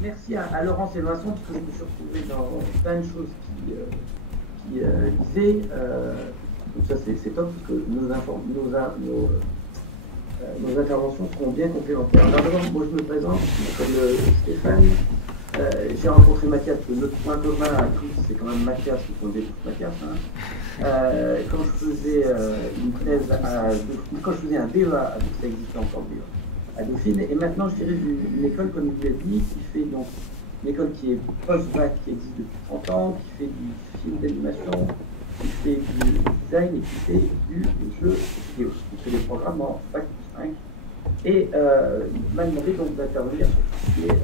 merci à Laurence et Vincent, parce que je me suis retrouvé dans plein de choses qui disaient. Donc ça, c'est top, parce que nos interventions seront bien complémentaires. Alors d'abord, moi je me présente, je m'appelle Stéphane. J'ai rencontré Mathias, notre point commun à tous, c'est quand même Mathias qui fondait tout Mathias. Hein. Quand je faisais une thèse quand je faisais un DEA, avec ça existait encore DEA, à Dauphine, et maintenant je dirige une école, comme il l'a dit, qui fait donc une école qui est post-bac, qui existe depuis 30 ans, qui fait du film d'animation, qui fait du design et qui fait du jeu vidéo, qui fait des programmes en bac plus 5. Et il m'a demandé donc d'intervenir sur tout ce qui est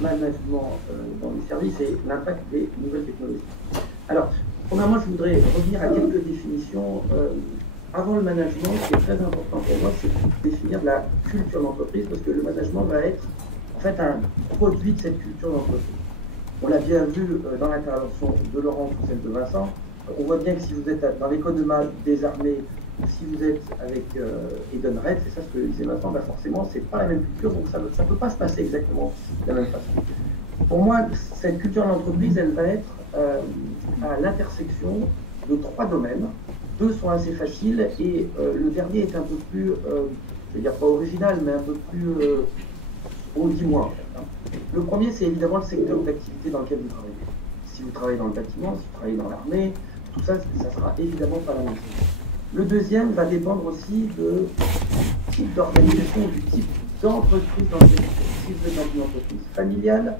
management dans les services et l'impact des nouvelles technologies. Alors, premièrement, je voudrais revenir à quelques définitions. Avant le management, ce qui est très important pour moi, c'est de définir la culture d'entreprise, parce que le management va être en fait un produit de cette culture d'entreprise. On l'a bien vu dans l'intervention de Laurent ou celle de Vincent. On voit bien que si vous êtes dans l'économie des armées, ou si vous êtes avec Edenred, c'est ça ce que disait Vincent, bah forcément, c'est pas la même culture, donc ça ne peut pas se passer exactement de la même façon. Pour moi, cette culture d'entreprise, elle va être à l'intersection de 3 domaines. 2 sont assez faciles et le dernier est un peu plus, je vais dire pas original, mais un peu plus on le dit moins en fait. Hein. Le premier, c'est évidemment le secteur d'activité dans lequel vous travaillez. Si vous travaillez dans le bâtiment, si vous travaillez dans l'armée, tout ça, ça sera évidemment pas la même chose. Le deuxième va dépendre aussi de type d'organisation, du type d'entreprise dans lequel vous êtes. Si vous êtes dans une entreprise familiale,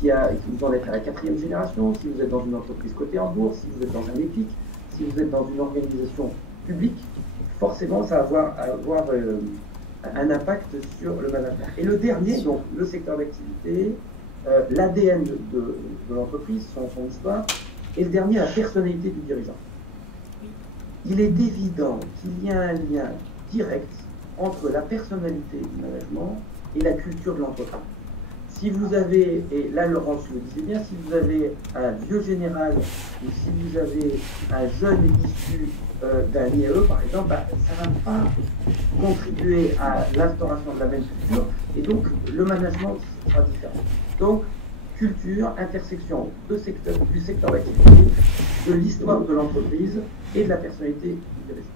qui vous en êtes à la 4e génération, si vous êtes dans une entreprise cotée en bourse, si vous êtes dans un EPIC, si vous êtes dans une organisation publique, forcément ça va avoir un impact sur le management. Et le dernier, donc le secteur d'activité, l'ADN de l'entreprise, son histoire, et le dernier, la personnalité du dirigeant. Il est évident qu'il y a un lien direct entre la personnalité du management et la culture de l'entreprise. Si vous avez, et là Laurence le disait bien, si vous avez un vieux général ou si vous avez un jeune issu d'un IAE par exemple, bah, ça ne va pas contribuer à l'instauration de la même culture et donc le management sera différent. Donc culture, intersection du secteur d'activité, de l'histoire de l'entreprise et de la personnalité du dirigeant.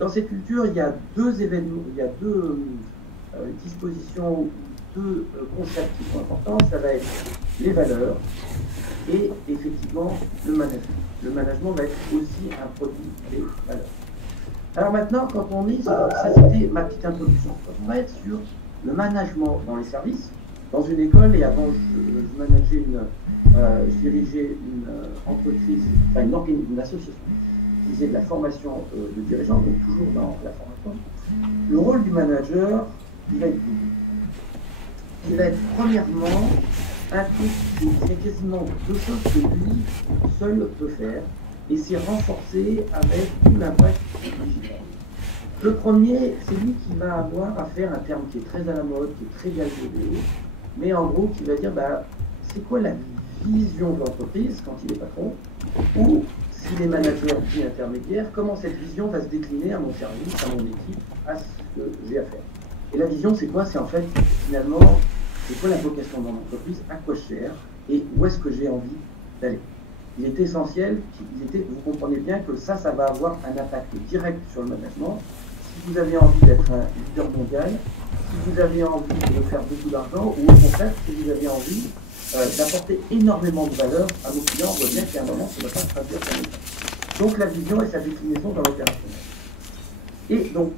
Dans cette culture, il y a 2 événements, il y a 2 dispositions, 2 concepts qui sont importants. Ça va être les valeurs et effectivement le management. Le management va être aussi un produit des valeurs. Alors maintenant, quand on est, ça c'était ma petite introduction, quand on va être sur le management dans les services, dans une école, et avant je manageais je dirigeais une entreprise, enfin une association qui faisait de la formation de dirigeants, donc toujours dans la formation. Le rôle du manager, il va être double. Il va être premièrement un truc qui est quasiment 2 choses que lui seul peut faire, et c'est renforcé avec tout l'impact digital. Le premier, c'est lui qui va avoir à faire un terme qui est très à la mode, qui est très galvaudé, mais en gros qui va dire bah, c'est quoi la vision de l'entreprise quand il est patron, ou s'il est manager puis intermédiaire, comment cette vision va se décliner à mon service, à mon équipe, à ce que j'ai à faire. Et la vision, c'est quoi? C'est en fait, finalement, c'est quoi la vocation de mon entreprise, à quoi je sers, et où est-ce que j'ai envie d'aller. Il est essentiel, vous comprenez bien que ça va avoir un impact direct sur le management. Si vous avez envie d'être un leader mondial, si vous avez envie de faire beaucoup d'argent, ou au contraire, si vous avez envie d'apporter énormément de valeur à vos clients, on voit bien qu'à un moment, ça ne va pas se traduire comme ça. Donc la vision et sa déclinaison dans l'opérationnel. Et donc,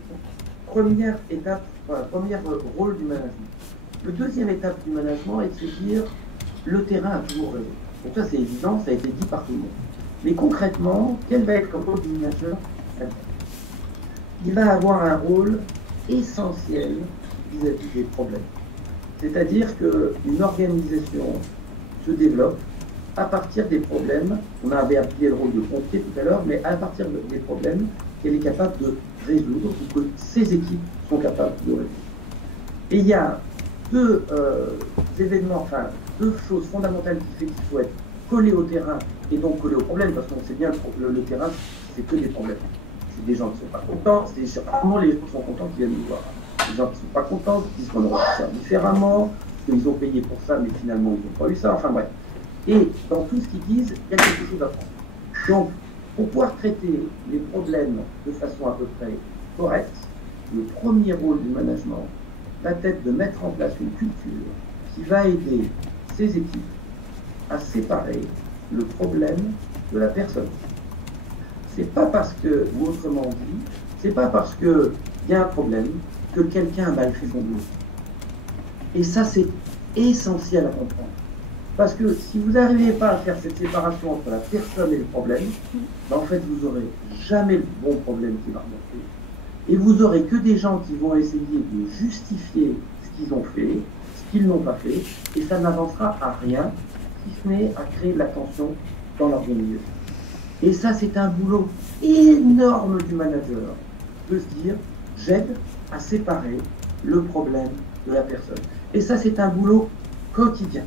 première étape, voilà, premier rôle du management. Le deuxième étape du management est de se dire, le terrain a toujours raison. Donc ça c'est évident, ça a été dit par tout le monde. Mais concrètement, quel va être le rôle du manager? Il va avoir un rôle essentiel vis-à-vis des problèmes. C'est-à-dire qu'une organisation se développe à partir des problèmes. On avait appelé le rôle de pompier tout à l'heure, mais à partir des problèmes qu'elle est capable de résoudre ou que ses équipes sont capables de résoudre. Et il y a 2 événements, enfin 2 choses fondamentales qui fait qu'il faut être collé au terrain et donc collé au problème, parce qu'on sait bien que le terrain, c'est que des problèmes. C'est des gens qui ne sont pas contents, c'est rarement les gens qui sont contents qui viennent nous voir. Les gens qui ne sont pas contents, qui disent qu'on aurait pu faire différemment, qu'ils ont payé pour ça, mais finalement, ils n'ont pas eu ça. Enfin bref. Et dans tout ce qu'ils disent, il y a quelque chose à prendre. Donc, pour pouvoir traiter les problèmes de façon à peu près correcte, le premier rôle du management va être de mettre en place une culture qui va aider ces équipes à séparer le problème de la personne. C'est pas parce que, ou autrement dit, c'est pas parce qu'il y a un problème que quelqu'un a mal fait son boulot. Et ça, c'est essentiel à comprendre. Parce que si vous n'arrivez pas à faire cette séparation entre la personne et le problème, ben en fait, vous n'aurez jamais le bon problème qui va remonter. Et vous n'aurez que des gens qui vont essayer de justifier ce qu'ils ont fait, ce qu'ils n'ont pas fait, et ça n'avancera à rien, si ce n'est à créer de la tension dans l'organisation. Et ça, c'est un boulot énorme du manager, de se dire, j'aide à séparer le problème de la personne. Et ça, c'est un boulot quotidien.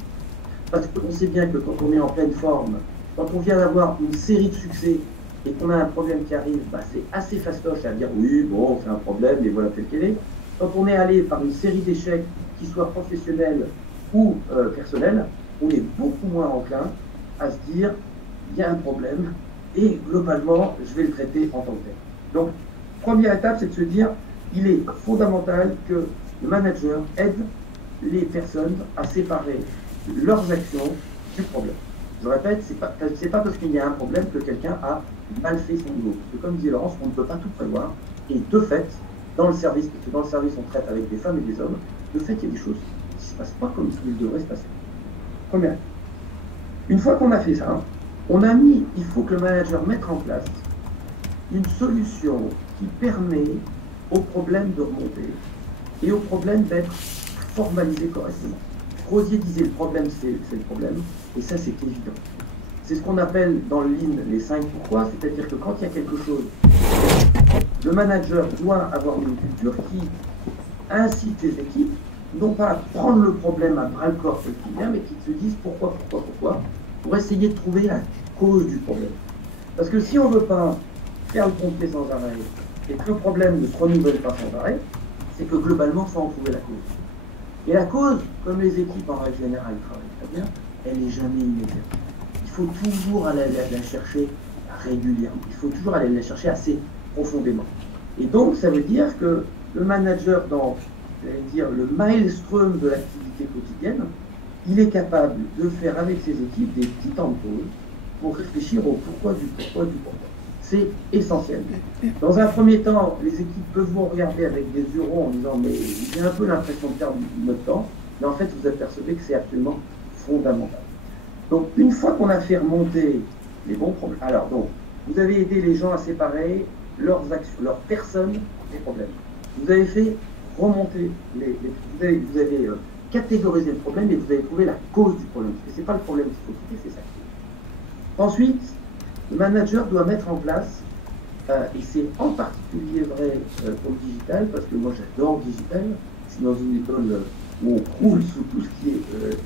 Parce qu'on sait bien que quand on est en pleine forme, quand on vient d'avoir une série de succès et qu'on a un problème qui arrive, bah, c'est assez fastoche à dire oui, bon, c'est un problème, et voilà tel qu'elle est. Quand on est allé par une série d'échecs, qui soient professionnels ou personnels, on est beaucoup moins enclin à se dire il y a un problème et globalement, je vais le traiter en tant que tel. Donc, première étape, c'est de se dire il est fondamental que le manager aide les personnes à séparer leurs actions du problème. Je répète, c'est pas parce qu'il y a un problème que quelqu'un a mal fait son boulot. Parce que comme disait Laurence, on ne peut pas tout prévoir. Et de fait, dans le service, parce que dans le service on traite avec des femmes et des hommes, de fait il y a des choses qui ne se passent pas comme il devrait se passer. Première. Une fois qu'on a fait ça, il faut que le manager mette en place une solution qui permet au problème de remonter et au problème d'être formalisé correctement. Rosier disait le problème, c'est le problème, et ça c'est évident. C'est ce qu'on appelle dans le Lean les 5 pourquoi, c'est-à-dire que quand il y a quelque chose, le manager doit avoir une culture qui incite les équipes, non pas à prendre le problème à bras-le-corps tel qu'il vient, mais qui se disent pourquoi, pour essayer de trouver la cause du problème. Parce que si on ne veut pas faire le pompier sans arrêt, et que le problème ne se renouvelle pas sans arrêt, c'est que globalement, il faut en trouver la cause. Et la cause, comme les équipes en règle générale travaillent très bien, elle n'est jamais immédiate. Il faut toujours aller la chercher régulièrement. Il faut toujours aller la chercher assez profondément. Et donc, ça veut dire que le manager, dans le maelstrom de l'activité quotidienne, il est capable de faire avec ses équipes des petits temps de pause pour réfléchir au pourquoi du pourquoi. C'est essentiel. Dans un premier temps, les équipes peuvent vous regarder avec des yeux ronds en disant mais j'ai un peu l'impression de perdre notre temps, mais en fait vous apercevez que c'est absolument fondamental. Donc une fois qu'on a fait remonter les bons problèmes, alors donc vous avez aidé les gens à séparer leurs actions, leurs personnes des problèmes. Vous avez fait remonter vous avez catégorisé le problème et vous avez trouvé la cause du problème. Parce que c'est pas le problème qu'il faut quitter, c'est ça. Ensuite, le manager doit mettre en place, et c'est en particulier vrai pour le digital, parce que moi j'adore le digital, je suis dans une école où on croule sous tout ce qui est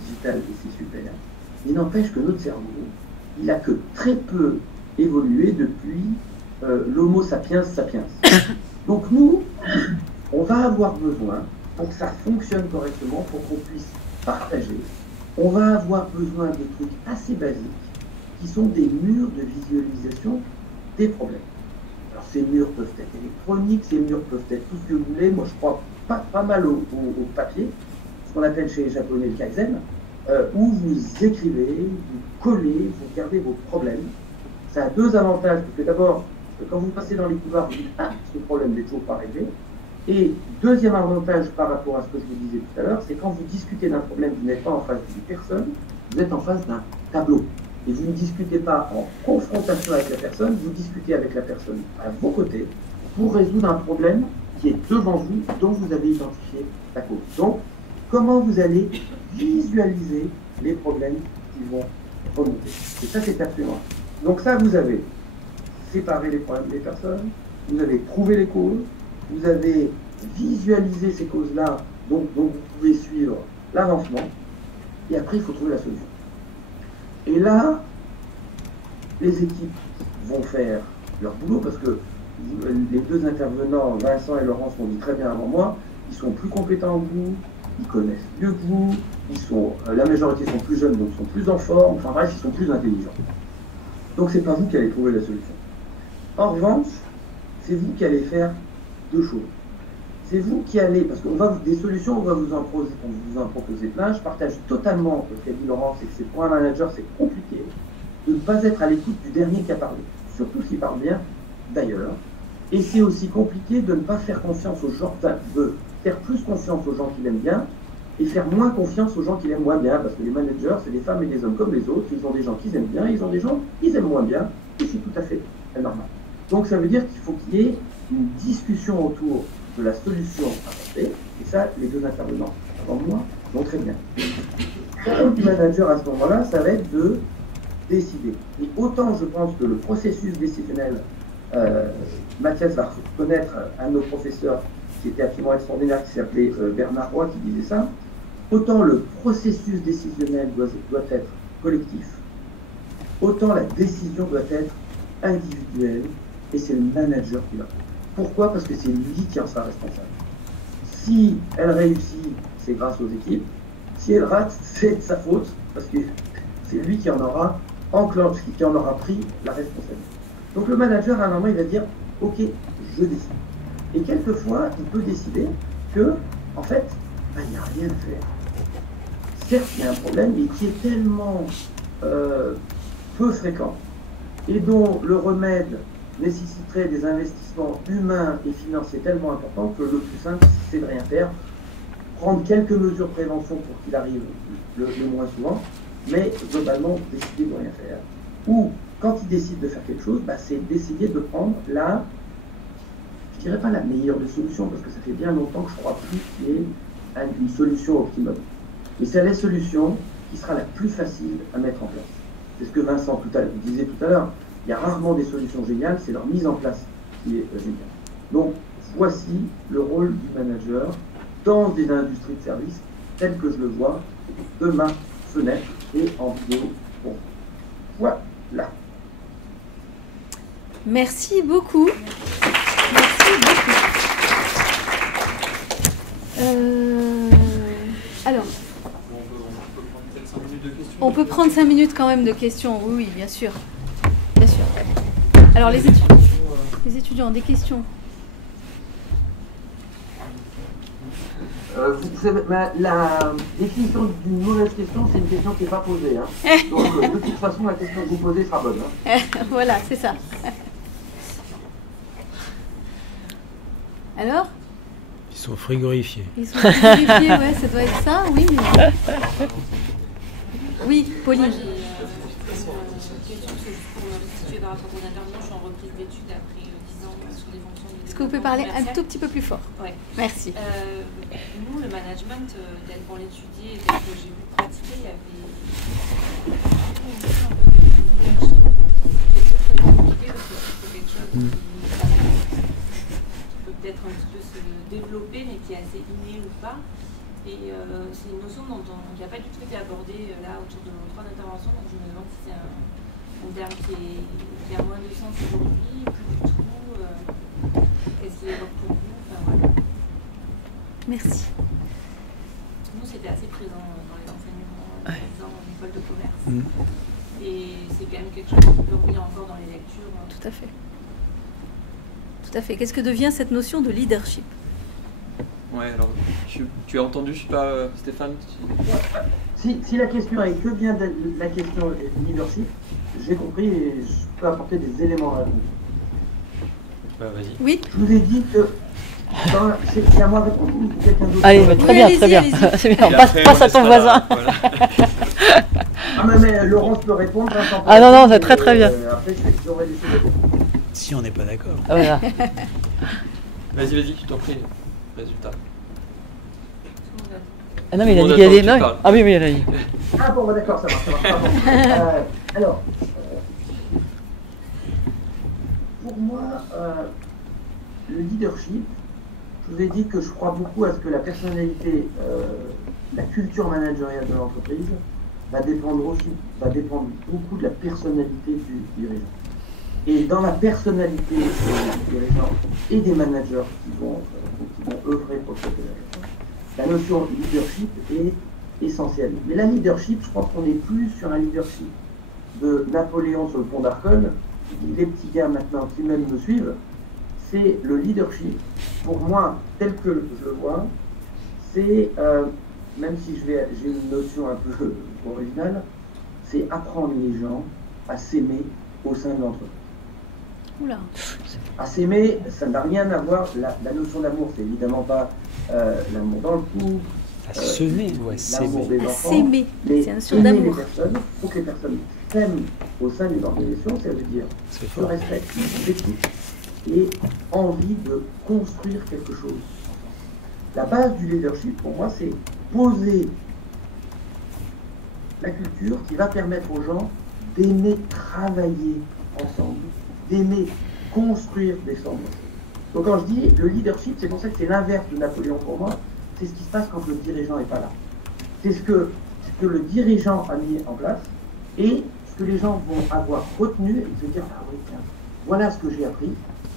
digital et c'est super. Il n'empêche que notre cerveau, il a que très peu évolué depuis l'Homo sapiens sapiens. Donc nous, on va avoir besoin, pour que ça fonctionne correctement, pour qu'on puisse partager, on va avoir besoin de trucs assez basiques, qui sont des murs de visualisation des problèmes. Alors ces murs peuvent être électroniques, ces murs peuvent être tout ce que vous voulez. Moi je crois pas mal au papier, ce qu'on appelle chez les Japonais le Kaizen, où vous écrivez, vous collez, vous regardez vos problèmes. Ça a deux avantages, parce que d'abord, quand vous passez dans les couloirs, vous dites « Ah, ce problème n'est toujours pas réglé ». Et deuxième avantage par rapport à ce que je vous disais tout à l'heure, c'est quand vous discutez d'un problème, vous n'êtes pas en face d'une personne, vous êtes en face d'un tableau. Et vous ne discutez pas en confrontation avec la personne, vous discutez avec la personne à vos côtés pour résoudre un problème qui est devant vous, dont vous avez identifié la cause. Donc, comment vous allez visualiser les problèmes qui vont remonter. Et ça, c'est absolument. Donc ça, vous avez séparé les problèmes des personnes, vous avez trouvé les causes, vous avez visualisé ces causes-là, donc vous pouvez suivre l'avancement, et après, il faut trouver la solution. Et là, les équipes vont faire leur boulot parce que les deux intervenants, Vincent et Laurence, l'ont dit très bien avant moi, ils sont plus compétents que vous, ils connaissent mieux que vous, la majorité sont plus jeunes, donc sont plus en forme, enfin bref, ils sont plus intelligents. Donc c'est pas vous qui allez trouver la solution. En revanche, c'est vous qui allez faire deux choses. C'est vous qui allez, parce qu'on va des solutions, on va vous en proposer plein. Je partage totalement ce qu'a dit Laurent, c'est que c'est pour un manager, c'est compliqué de ne pas être à l'écoute du dernier qui a parlé, surtout s'il parle bien d'ailleurs. Et c'est aussi compliqué de ne pas faire confiance aux gens, de faire plus confiance aux gens qu'il aime bien et faire moins confiance aux gens qu'il aime moins bien, parce que les managers, c'est des femmes et des hommes comme les autres, ils ont des gens qu'ils aiment bien, ils ont des gens qu'ils aiment moins bien, et c'est tout à fait normal. Donc ça veut dire qu'il faut qu'il y ait une discussion autour de la solution apportée, et ça, les deux intervenants avant moi l'ont très bien. Le rôle du manager à ce moment-là, ça va être de décider. Et autant je pense que le processus décisionnel, Mathias va connaître un de nos professeurs qui était absolument extraordinaire, qui s'appelait Bernard Roy, qui disait ça, autant le processus décisionnel doit être collectif, autant la décision doit être individuelle, et c'est le manager qui l'a fait. Pourquoi? Parce que c'est lui qui en sera responsable. Si elle réussit, c'est grâce aux équipes. Si elle rate, c'est de sa faute, parce que c'est lui qui en aura qui en aura pris la responsabilité. Donc le manager, à un moment, il va dire « Ok, je décide ». Et quelquefois, il peut décider que, en fait, il n'y a rien à faire. Certes, il y a un problème, mais qui est tellement peu fréquent et dont le remède nécessiterait des investissements humains et financiers tellement importants que le plus simple, c'est de rien faire, prendre quelques mesures de prévention pour qu'il arrive le moins souvent, mais globalement, décider de rien faire. Ou, quand il décide de faire quelque chose, c'est d'essayer de prendre je dirais pas la meilleure des solutions, parce que ça fait bien longtemps que je crois plus qu'il y ait une solution optimum. Mais c'est la solution qui sera la plus facile à mettre en place. C'est ce que Vincent disait tout à l'heure. Il y a rarement des solutions géniales, c'est leur mise en place qui est géniale. Donc, voici le rôle du manager dans des industries de services, tel que je le vois de ma fenêtre et en vidéo. Bon. Voilà. Merci beaucoup. Merci beaucoup. Alors, on peut prendre 5 minutes quand même de questions. Oui, bien sûr. Bien sûr. Alors, les étudiants, des questions? Vous savez, la définition d'une mauvaise question, c'est une question qui n'est pas posée. Hein. Donc, de toute façon, la question que vous posez sera bonne. Hein. Voilà, c'est ça. Alors? Ils sont frigorifiés. Ils sont frigorifiés, ouais, ça doit être ça, oui. Mais... Oui, Pauline. Moi, j'ai une question, c'est pour situer par rapport aux intervenants. Je suis en reprise d'études après 10 ans sur des fonctions de... Est-ce que vous pouvez parler un tout petit peu plus fort? Oui. Merci. Nous, le management, tel qu'on l'étudiait, tel que j'ai vu pratiquer, il y avait un peu de leadership. J'ai trouvé compliqué parce que c'est quelque chose qui peut peut-être un petit peu se développer, mais qui est assez inné ou pas. Et c'est une notion qui n'a pas du tout été abordée là autour de nos 3 interventions, donc je me demande si c'est un terme qui a moins de sens aujourd'hui, plus du tout. Qu'est-ce qu'il évoque pour vous? Enfin, voilà. Merci. Nous, c'était assez présent dans les enseignements, dans l'école de commerce. Et c'est quand même quelque chose qui peut revenir encore dans les lectures. Tout à fait. Tout à fait. Qu'est-ce que devient cette notion de leadership? Ouais, alors, tu as entendu, je sais pas, Stéphane Si la question est que vient de la question leadership, j'ai compris et je peux apporter des éléments à la réponse. Vas-y. Oui. Je vous ai dit que c'est à moi de répondre ou quelqu'un d'autre. Allez, très bien, très bien. C'est bien, passe à ton voisin. Voilà. Ah mais Laurence peut répondre. Ah non, c'est très très bien. Après, j'aurais laissé répondre. Si on n'est pas d'accord. Ah, voilà. Vas-y, je t'en prie. Résultat. Ah non, mais il a dit qu'il y a des noms. Ah oui, il a dit. Ah bon, d'accord, ça marche. Pardon. Alors, pour moi, le leadership, je vous ai dit que je crois beaucoup à ce que la personnalité, la culture managériale de l'entreprise va dépendre beaucoup de la personnalité du dirigeant. Et dans la personnalité des dirigeants et des managers qui vont œuvrer pour cette direction, la notion de leadership est essentiel. Mais la leadership, je pense qu'on est plus sur un leadership de Napoléon sur le pont d'Arcole, qui dit les petits gars maintenant qui même me suivent, c'est le leadership. Pour moi, tel que je le vois, c'est, même si j'ai une notion un peu originale, c'est apprendre les gens à s'aimer au sein de l'entreprise. Oula. À s'aimer, ça n'a rien à voir, la notion d'amour, c'est évidemment pas l'amour dans le couple, À semer ou à l'amour s'aimer? des À enfants, s'aimer, mais c'est un notion aimer d'amour. les personnes, il faut que les personnes s'aiment au sein d'une organisation, ça veut dire C'est se fort. respectent, s'écoutent et envie de construire quelque chose. La base du leadership, pour moi, c'est poser la culture qui va permettre aux gens d'aimer travailler ensemble, d'aimer construire des choses. Donc quand je dis le leadership, c'est pour ça que c'est l'inverse de Napoléon pour moi, c'est ce qui se passe quand le dirigeant n'est pas là. C'est ce que le dirigeant a mis en place et ce que les gens vont avoir retenu et se dire, ah oui, tiens, voilà ce que j'ai appris.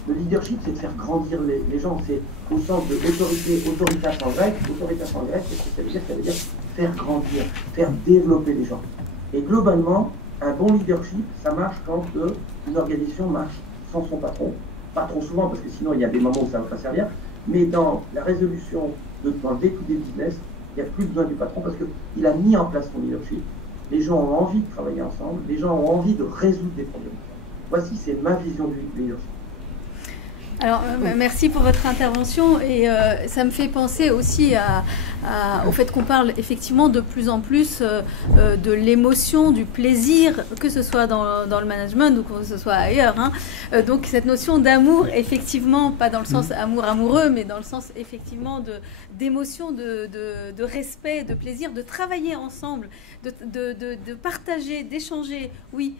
Le leadership, c'est de faire grandir les gens, c'est au sens de autoritas en grec. Autoritas en grec, qu'est-ce que ça veut dire? Ça veut dire faire grandir, faire développer les gens. Et globalement, un bon leadership, ça marche quand une organisation marche sans son patron. Pas trop souvent, parce que sinon il y a des moments où ça ne va pas servir, mais dans la résolution, dans le day-to-day business, il n'y a plus besoin du patron parce qu'il a mis en place son leadership. Les gens ont envie de travailler ensemble, les gens ont envie de résoudre des problèmes. Voici, c'est ma vision du leadership. Alors, merci pour votre intervention et ça me fait penser aussi au fait qu'on parle effectivement de plus en plus de l'émotion, du plaisir, que ce soit dans le management ou que ce soit ailleurs. Hein. Donc cette notion d'amour, effectivement, pas dans le sens amoureux, mais dans le sens effectivement d'émotion, de respect, de plaisir, de travailler ensemble, de partager, d'échanger, oui,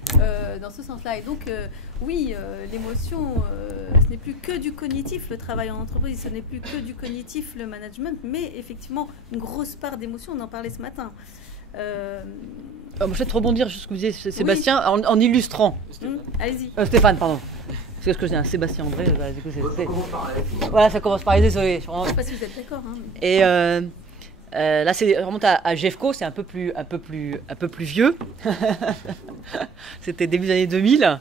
dans ce sens-là. Et donc, oui, l'émotion, ce n'est plus que du cognitif, le travail en entreprise, ce n'est plus que du cognitif, le management, mais effectivement, une grosse part d'émotion, on en parlait ce matin. Je vais peut-être rebondir sur ce que vous disiez, Sébastien, en illustrant. Allez-y. Stéphane, pardon. C'est ce que je dis, Sébastien André. Voilà, ça commence par les désolé. Je ne sais pas si vous êtes d'accord. Hein, mais... Et là, c'est remonte à Jeffco, c'est un peu plus vieux. C'était début des années 2000.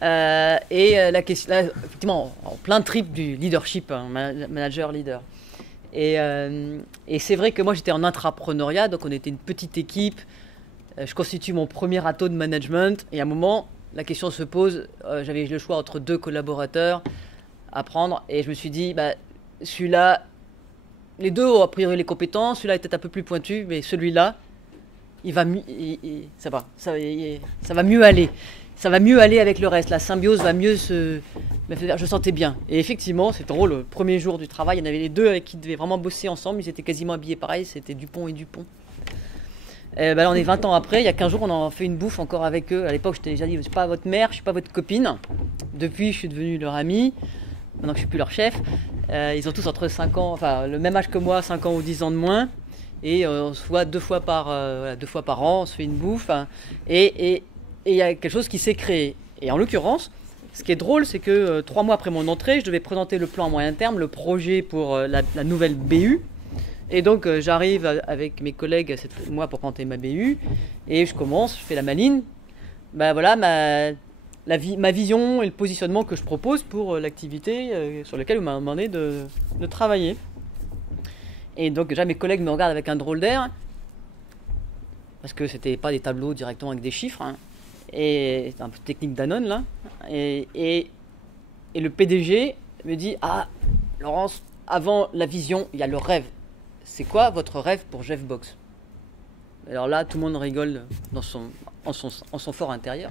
La question, là, effectivement, en plein trip du leadership, hein, manager-leader. Et c'est vrai que moi, j'étais en intrapreneuriat, donc on était une petite équipe. Je constitue mon premier ato de management. Et à un moment, la question se pose. J'avais le choix entre 2 collaborateurs à prendre. Et je me suis dit, celui-là, les 2 ont a priori les compétences. Celui-là est peut-être un peu plus pointu, mais celui-là, ça va mieux aller. Ça va mieux aller avec le reste, la symbiose va mieux je sentais bien. Et effectivement, c'est drôle, le premier jour du travail, il y en avait les 2 qui devaient vraiment bosser ensemble, ils étaient quasiment habillés pareil, c'était Dupont et Dupont. Là, on est 20 ans après, il y a 15 jours, on en a fait une bouffe encore avec eux. À l'époque, je t'ai déjà dit, je ne suis pas votre mère, je ne suis pas votre copine. Depuis, je suis devenu leur ami, maintenant que je ne suis plus leur chef. Ils ont tous entre 5 ans, enfin le même âge que moi, 5 ans ou 10 ans de moins. Et on se voit 2 fois par an, on se fait une bouffe. Hein, et il y a quelque chose qui s'est créé. Et en l'occurrence, ce qui est drôle, c'est que 3 mois après mon entrée, je devais présenter le plan à moyen terme, le projet pour la nouvelle BU. Et donc, j'arrive avec mes collègues cette mois pour présenter ma BU. Et je commence, je fais la maline. Voilà ma vision et le positionnement que je propose pour l'activité sur laquelle on m'a demandé de travailler. Et donc, déjà, mes collègues me regardent avec un drôle d'air. Parce que c'était pas des tableaux directement avec des chiffres. Hein. Et c'est un peu technique Danone là. Et le PDG me dit, Laurence, avant la vision, il y a le rêve. C'est quoi votre rêve pour Jeffbox? Alors là, tout le monde rigole en son fort intérieur.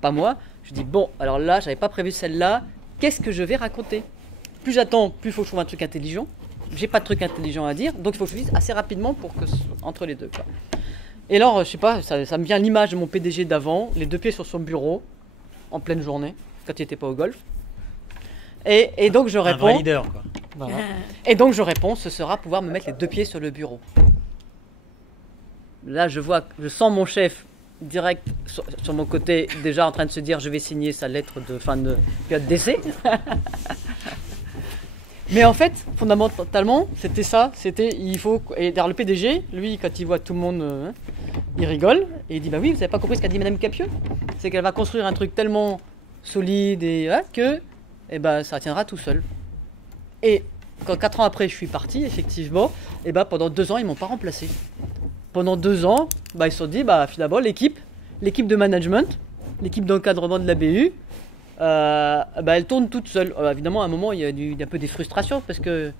Pas moi. Je dis, bon, alors là, j'avais pas prévu celle-là. Qu'est-ce que je vais raconter? Plus j'attends, plus il faut que je trouve un truc intelligent. J'ai pas de truc intelligent à dire, donc il faut que je dise assez rapidement pour que entre les deux. Quoi. Et alors, je sais pas, ça me vient l'image de mon PDG d'avant, les 2 pieds sur son bureau, en pleine journée, quand il n'était pas au golf. Et donc je réponds. Un vrai leader, quoi. Voilà. Et donc je réponds, ce sera pouvoir me mettre les 2 pieds sur le bureau. Là, je sens mon chef direct sur mon côté, déjà en train de se dire, je vais signer sa lettre de fin de période d'essai. Mais en fait, fondamentalement, c'était ça. Il faut. Et d'ailleurs, le PDG, lui, quand il voit tout le monde, il rigole et il dit bah oui, vous n'avez pas compris ce qu'a dit Madame Capieux, c'est qu'elle va construire un truc tellement solide et que, ça tiendra tout seul. Et quand 4 ans après, je suis parti, effectivement, pendant 2 ans, ils m'ont pas remplacé. Pendant 2 ans, ils se sont dit finalement l'équipe de management, l'équipe d'encadrement de la BU. Elle tourne toute seule. Évidemment, à un moment, il y a un peu des frustrations parce que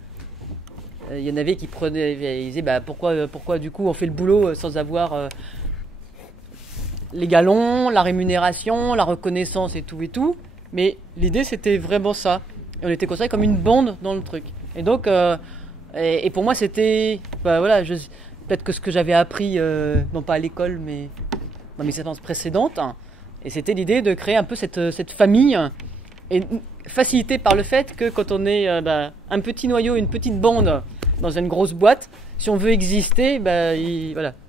il y en avait qui ils disaient pourquoi du coup on fait le boulot sans avoir les galons, la rémunération, la reconnaissance et tout. Mais l'idée c'était vraiment ça. Et on était considérés comme une bande dans le truc. Et donc, et pour moi c'était, peut-être que ce que j'avais appris, non pas à l'école, mais dans mes expériences précédentes. Et c'était l'idée de créer un peu cette famille, et facilité par le fait que quand on est un petit noyau, une petite bande dans une grosse boîte, si on veut exister,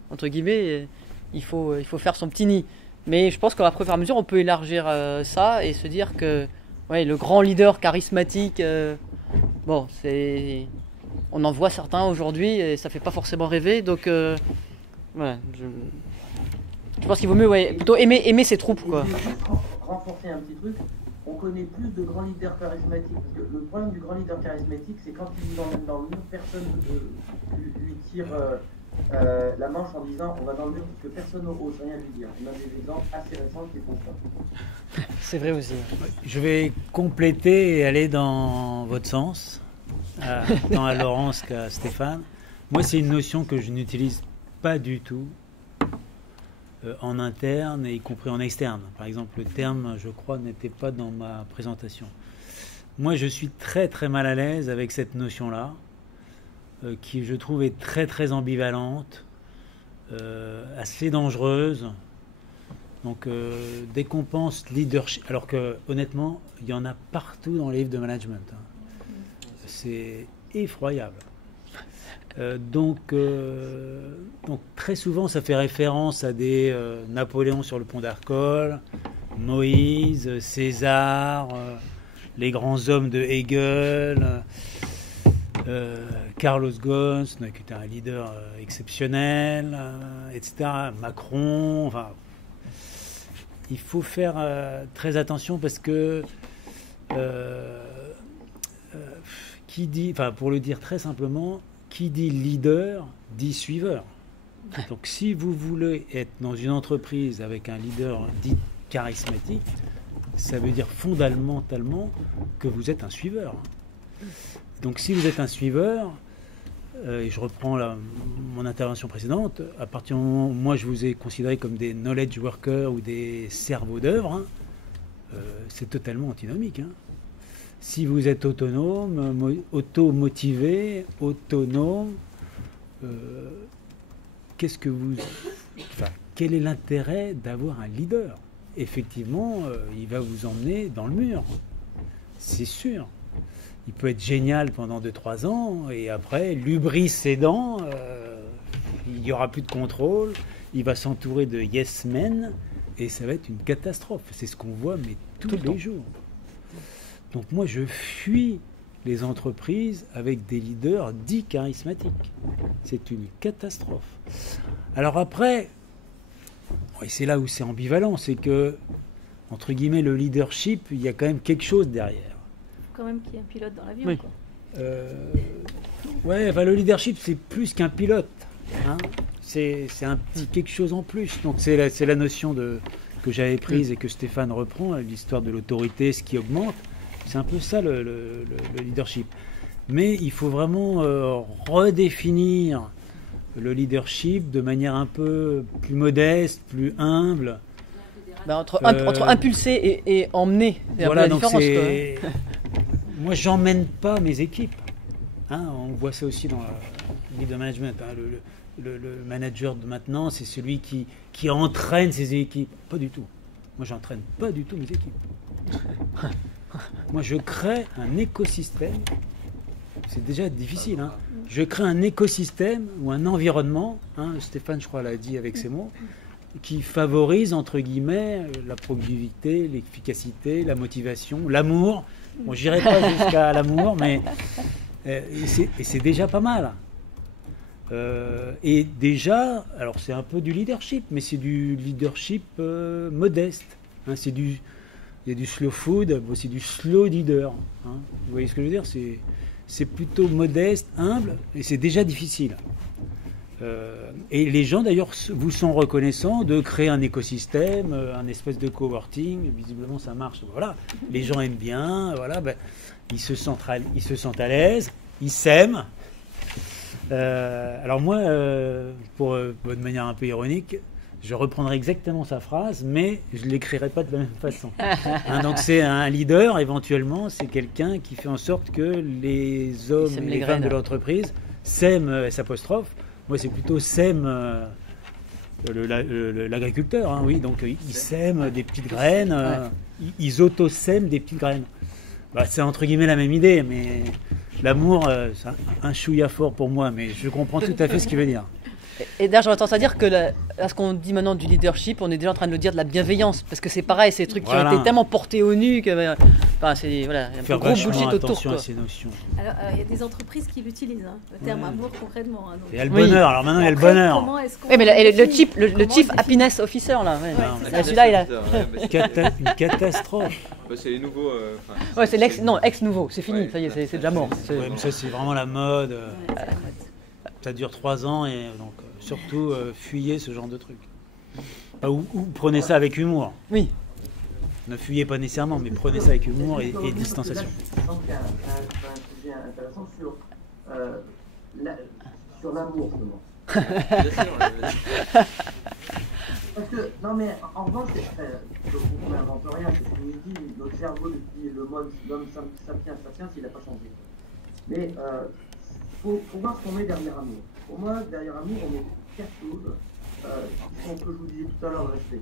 entre guillemets, il faut faire son petit nid. Mais je pense qu'à fur et à mesure, on peut élargir ça et se dire que le grand leader charismatique, on en voit certains aujourd'hui et ça fait pas forcément rêver. Donc, je pense qu'il vaut mieux plutôt aimer ses troupes. Quoi. Renforcer un petit truc, on connaît plus de grands leaders charismatiques. Parce que le problème du grand leader charismatique, c'est quand il vous emmène dans le mur, personne ne lui tire la manche en disant on va dans le mur parce que personne n'ose rien lui dire. On a des exemples assez récents qui font ça. C'est vrai aussi. Je vais compléter et aller dans votre sens, tant à Laurence qu'à Stéphane. Moi, c'est une notion que je n'utilise pas du tout en interne et y compris en externe. Par exemple, le terme, je crois, n'était pas dans ma présentation. Moi, je suis très très mal à l'aise avec cette notion-là, qui je trouve est très très ambivalente, assez dangereuse. Donc, dès qu'on pense leadership, alors que honnêtement, il y en a partout dans les livres de management. C'est effroyable. Donc très souvent ça fait référence à des Napoléon sur le pont d'Arcole, Moïse, César, les grands hommes de Hegel, Carlos Ghosn qui était un leader exceptionnel, etc. Macron, il faut faire très attention parce que pour le dire très simplement, qui dit leader dit suiveur. Donc si vous voulez être dans une entreprise avec un leader dit charismatique, ça veut dire fondamentalement que vous êtes un suiveur. Donc si vous êtes un suiveur, et je reprends mon intervention précédente, à partir du moment où moi je vous ai considéré comme des knowledge workers ou des cerveaux d'œuvre, c'est totalement antinomique. Si vous êtes autonome, auto-motivé, autonome, quel est l'intérêt d'avoir un leader? Effectivement, il va vous emmener dans le mur. C'est sûr. Il peut être génial pendant 2-3 ans et après, l'hubris cédant, il n'y aura plus de contrôle, il va s'entourer de yes men et ça va être une catastrophe. C'est ce qu'on voit mais tous les jours. Donc moi, je fuis les entreprises avec des leaders dits charismatiques. C'est une catastrophe. Alors après, et c'est là où c'est ambivalent, c'est que, entre guillemets, le leadership, il y a quand même quelque chose derrière. Il faut quand même qu'il y ait un pilote dans l'avion. Oui. Quoi. Le leadership, c'est plus qu'un pilote. C'est un petit quelque chose en plus. Donc c'est la notion que j'avais prise et que Stéphane reprend, l'histoire de l'autorité, ce qui augmente. C'est un peu ça le leadership. Mais il faut vraiment redéfinir le leadership de manière un peu plus modeste, plus humble. Entre impulser et emmener. Voilà, la différence. Moi, j'emmène pas mes équipes. On voit ça aussi dans le lead management. Le manager de maintenant, c'est celui qui entraîne ses équipes. Pas du tout. Moi, j'entraîne pas du tout mes équipes. Moi, je crée un écosystème. C'est déjà difficile. Je crée un écosystème ou un environnement. Stéphane, je crois, l'a dit avec ses mots. qui favorise, entre guillemets, la productivité, l'efficacité, la motivation, l'amour. Bon, j'irai pas jusqu'à l'amour, mais et c'est déjà pas mal. Et déjà, alors c'est un peu du leadership, mais c'est du leadership modeste. Hein, il y a du slow food, c'est du slow leader. Hein. Vous voyez ce que je veux dire? C'est plutôt modeste, humble, et c'est déjà difficile. Et les gens d'ailleurs vous sont reconnaissants de créer un écosystème, un espèce de coworking. Visiblement ça marche. Voilà, les gens aiment bien. Voilà, ben, ils se sentent à l'aise, ils s'aiment. Alors moi, de manière un peu ironique, je reprendrai exactement sa phrase, mais je ne l'écrirai pas de la même façon. Hein, donc c'est un leader, éventuellement, c'est quelqu'un qui fait en sorte que les hommes et les femmes de l'entreprise s'aiment, S'. Moi, c'est plutôt sème l'agriculteur, hein, oui. Donc, ils sèment des petites graines, ils auto-sèment des petites graines. Bah, c'est entre guillemets la même idée, mais l'amour, c'est un chouïa fort pour moi, mais je comprends tout à fait ce qu'il veut dire. Et d'ailleurs, j'aurais tendance à dire que à ce qu'on dit maintenant du leadership, on est déjà en train de nous dire de la bienveillance, parce que c'est pareil, c'est des trucs qui ont été tellement portés au nu que, enfin, c'est voilà, il y a un gros bullshit autour. À ces notions. Alors, il y a des entreprises qui l'utilisent, hein, le terme amour concrètement. Hein, donc. Il y a le bonheur. Alors maintenant, il y a le bonheur. Oui, mais le chief happiness officer là, celui-là, il a une catastrophe. C'est les nouveaux. Ouais, c'est ex-nouveau, c'est fini, ça y est, c'est déjà mort. Ouais, mais ça, c'est vraiment la mode. Ça dure 3 ans et donc surtout fuyez ce genre de truc. Ou prenez ça avec humour. Oui. Ne fuyez pas nécessairement, mais prenez ça avec humour et distanciation. Je pense qu'il y a un sujet intéressant sur l'amour, justement. Parce que, non mais en revanche, on n'invente rien, c'est ce que je dis, notre cerveau depuis l'homme sapiens, il n'a pas changé. Mais faut voir ce qu'on met derrière amour. Pour moi, derrière amour, on met 4 choses qui sont ce que je vous disais tout à l'heure, le respect.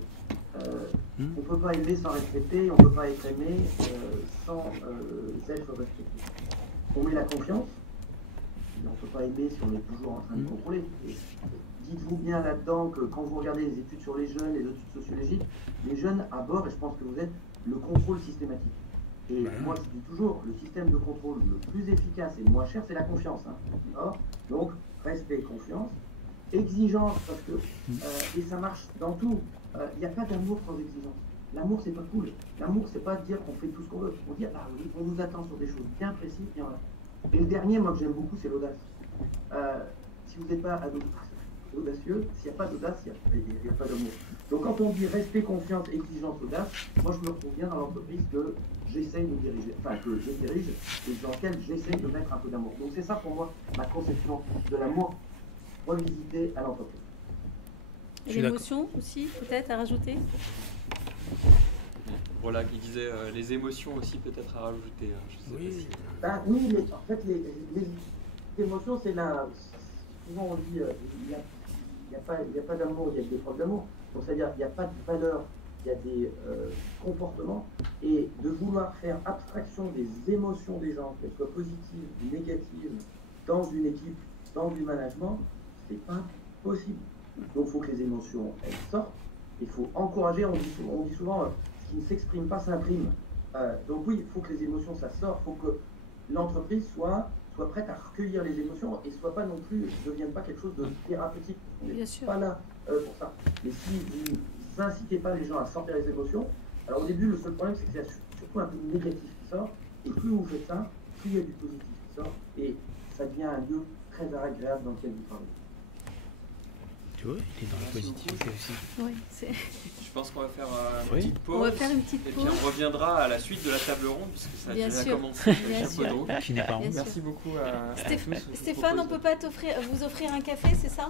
On ne peut pas aimer sans respecter, on ne peut pas être aimé sans être respecté. On met la confiance, on ne peut pas aimer si on est toujours en train de contrôler. Et dites-vous bien là-dedans que quand vous regardez les études sur les jeunes, les études sociologiques, les jeunes abordent, et je pense que vous êtes, le contrôle systématique. Et moi, je dis toujours, le système de contrôle le plus efficace et le moins cher, c'est la confiance. Hein. Donc, respect, confiance, exigence, parce que, et ça marche dans tout, il n'y a pas d'amour sans exigence. L'amour, c'est pas cool. L'amour, c'est pas dire qu'on fait tout ce qu'on veut. On dit, ah oui, on nous attend sur des choses bien précises, bien là. Et le dernier, moi, que j'aime beaucoup, c'est l'audace. Si vous n'êtes pas audacieux, s'il n'y a pas d'audace, il n'y a pas d'amour. Donc quand on dit respect, confiance, exigence, audace, moi je me retrouve bien dans l'entreprise que j'essaye de diriger, enfin que je dirige et dans laquelle j'essaye de mettre un peu d'amour. Donc c'est ça pour moi ma conception de l'amour revisité à l'entreprise. Et l'émotion aussi, peut-être à rajouter? Voilà, il disait les émotions aussi peut-être à rajouter. Je sais pas si... Oui, mais en fait les émotions c'est là. Souvent on dit il n'y a pas d'amour, il y a des preuves d'amour. Donc c'est-à-dire il n'y a pas de valeur, il y a des comportements. Et de vouloir faire abstraction des émotions des gens, qu'elles soient positives ou négatives, dans une équipe, dans du management, c'est pas possible. Donc il faut que les émotions elles sortent. Il faut encourager, on dit souvent ce qui ne s'exprime pas s'imprime. Donc oui, il faut que les émotions ça sorte, il faut que l'entreprise soit prête à recueillir les émotions et soit pas non plus, ne devienne pas quelque chose de thérapeutique. On n'est pas là pour ça. Mais si vous n'incitez pas les gens à sentir les émotions, alors au début, le seul problème, c'est qu'il y a surtout un peu de négatif qui sort, et plus vous faites ça, plus il y a du positif qui sort, et ça devient un lieu très agréable dans lequel vous travaillez. Tu vois, il est dans la positivité aussi. Oui, je pense qu'on va faire une petite pause. On va faire une petite pause. Et puis on reviendra à la suite de la table ronde, puisque ça a déjà commencé. Qui n'est pas honte. Merci beaucoup à tous. Stéphane, on ne peut pas vous offrir un café, c'est ça?